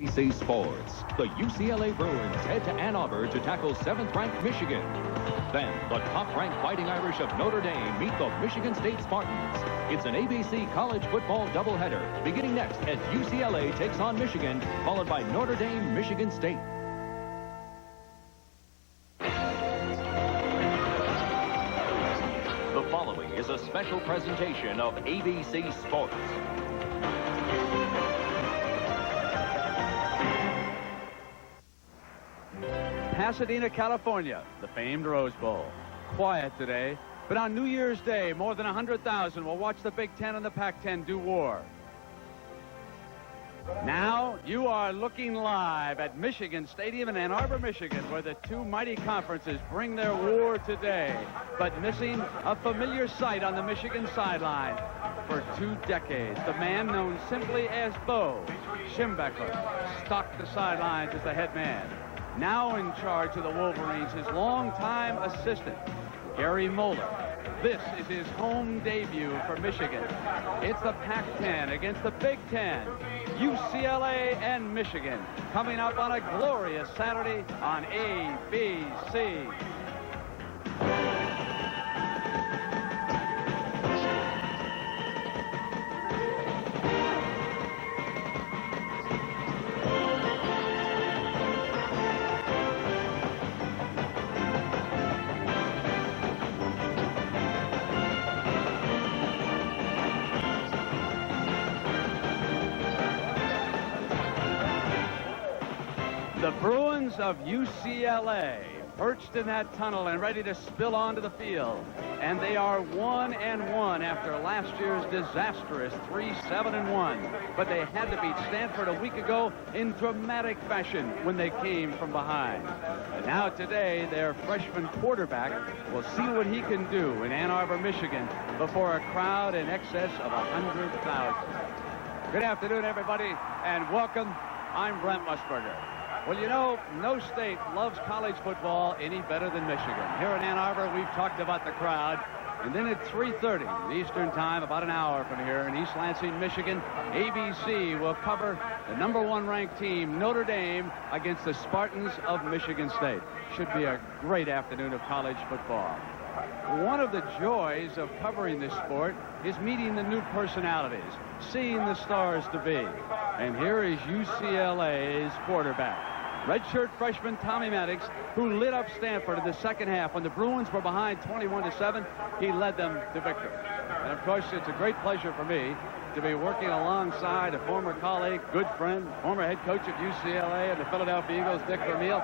ABC Sports. The UCLA Bruins head to Ann Arbor to tackle 7th-ranked Michigan. Then, the top-ranked Fighting Irish of Notre Dame meet the Michigan State Spartans. It's an ABC college football doubleheader, beginning next as UCLA takes on Michigan, followed by Notre Dame, Michigan State. The following is a special presentation of ABC Sports. Pasadena, California, the famed Rose Bowl. Quiet today, but on New Year's Day, more than 100,000 will watch the Big Ten and the Pac-10 do war. Now, you are looking live at Michigan Stadium in Ann Arbor, Michigan, where the two mighty conferences bring their war today, but missing a familiar sight on the Michigan sideline. For 2 decades, the man known simply as Bo Schembechler stalked the sidelines as the head man. Now in charge of the Wolverines, his longtime assistant, Gary Moeller. This is his home debut for Michigan. It's the Pac-10 against the Big Ten, UCLA and Michigan, coming up on a glorious Saturday on ABC. The Bruins of UCLA perched in that tunnel and ready to spill onto the field. And they are 1-1 after last year's disastrous 3-7-1. But they had to beat Stanford a week ago in dramatic fashion when they came from behind. And now today, their freshman quarterback will see what he can do in Ann Arbor, Michigan, before a crowd in excess of 100,000. Good afternoon, everybody, and welcome. I'm Brent Musburger. Well, you know, no state loves college football any better than Michigan. Here in Ann Arbor, we've talked about the crowd. And then at 3:30 Eastern Time, about an hour from here in East Lansing, Michigan, ABC will cover the #1 ranked team, Notre Dame, against the Spartans of Michigan State. Should be a great afternoon of college football. One of the joys of covering this sport is meeting the new personalities, seeing the stars to be. And here is UCLA's quarterback, redshirt freshman Tommy Maddox, who lit up Stanford in the second half. When the Bruins were behind 21-7, he led them to victory. And of course, it's a great pleasure for me to be working alongside a former colleague, good friend, former head coach at UCLA and the Philadelphia Eagles, Dick Vermeil.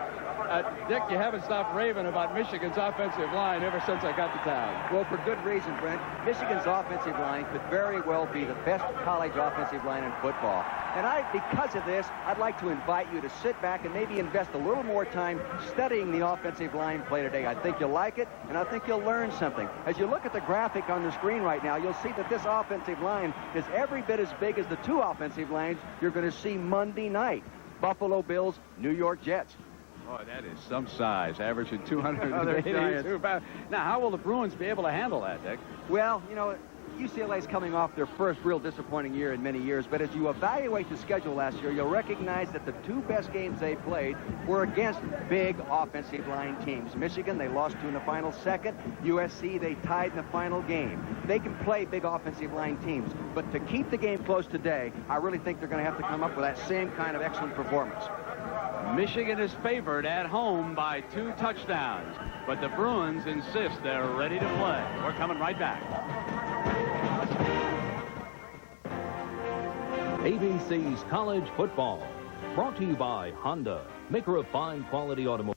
Dick, you haven't stopped raving about Michigan's offensive line ever since I got to town. Well, for good reason, Brent. Michigan's offensive line could very well be the best college offensive line in football. And because of this, I'd like to invite you to sit back and maybe invest a little more time studying the offensive line play today. I think you'll like it, and I think you'll learn something. As you look at the graphic on the screen right now, you'll see that this offensive line is every bit as big as the two offensive lines you're going to see Monday night. Buffalo Bills, New York Jets. Boy, that is some size, averaging 282 pounds. Now, how will the Bruins be able to handle that, Dick? Well, you know, UCLA's coming off their first real disappointing year in many years, but as you evaluate the schedule last year, you'll recognize that the two best games they played were against big offensive line teams. Michigan, they lost to in the final second. USC, they tied in the final game. They can play big offensive line teams, but to keep the game close today, I really think they're going to have to come up with that same kind of excellent performance. Michigan is favored at home by 2 touchdowns, but the Bruins insist they're ready to play. We're coming right back. ABC's College Football, brought to you by Honda, maker of fine quality automobiles.